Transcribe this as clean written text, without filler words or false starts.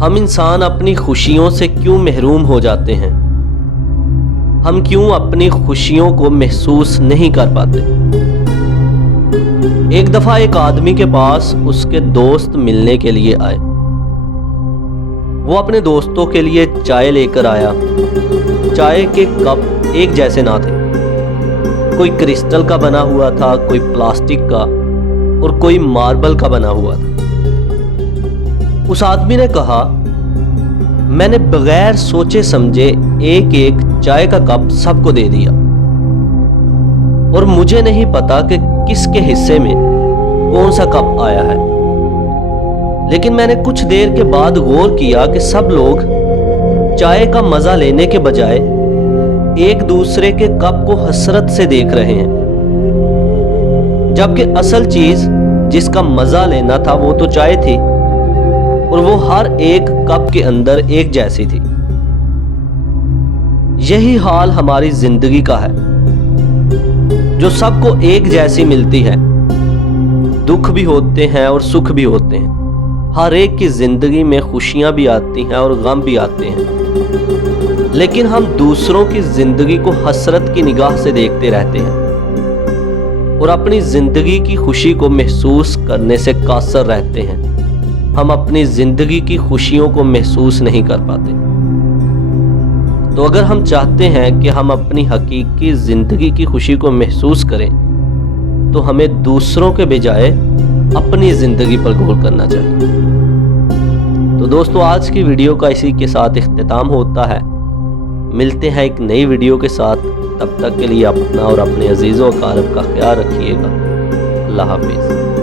ہم انسان اپنی خوشیوں سے کیوں محروم ہو جاتے ہیں؟ ہم کیوں اپنی خوشیوں کو محسوس نہیں کر پاتے؟ ایک دفعہ ایک آدمی کے پاس اس کے دوست ملنے کے لیے آئے۔ وہ اپنے دوستوں کے لیے چائے لے کر آیا۔ چائے کے کپ ایک جیسے نہ تھے، کوئی کرسٹل کا بنا ہوا تھا، کوئی پلاسٹک کا اور کوئی ماربل کا بنا ہوا تھا۔ اس آدمی نے کہا، میں نے بغیر سوچے سمجھے ایک ایک چائے کا کپ سب کو دے دیا اور مجھے نہیں پتا کہ کس کے حصے میں کون سا کپ آیا ہے، لیکن میں نے کچھ دیر کے بعد غور کیا کہ سب لوگ چائے کا مزہ لینے کے بجائے ایک دوسرے کے کپ کو حسرت سے دیکھ رہے ہیں، جبکہ اصل چیز جس کا مزہ لینا تھا وہ تو چائے تھی اور وہ ہر ایک کپ کے اندر ایک جیسی تھی۔ یہی حال ہماری زندگی کا ہے، جو سب کو ایک جیسی ملتی ہے۔ دکھ بھی ہوتے ہیں اور سکھ بھی ہوتے ہیں، ہر ایک کی زندگی میں خوشیاں بھی آتی ہیں اور غم بھی آتے ہیں، لیکن ہم دوسروں کی زندگی کو حسرت کی نگاہ سے دیکھتے رہتے ہیں اور اپنی زندگی کی خوشی کو محسوس کرنے سے قاصر رہتے ہیں۔ ہم اپنی زندگی کی خوشیوں کو محسوس نہیں کر پاتے۔ تو اگر ہم چاہتے ہیں کہ ہم اپنی حقیقی زندگی کی خوشی کو محسوس کریں تو ہمیں دوسروں کے بجائے اپنی زندگی پر غور کرنا چاہیے۔ تو دوستو، آج کی ویڈیو کا اسی کے ساتھ اختتام ہوتا ہے۔ ملتے ہیں ایک نئی ویڈیو کے ساتھ، تب تک کے لیے اپنا اور اپنے عزیزوں و اقارب کا خیال رکھیے گا۔ اللہ حافظ۔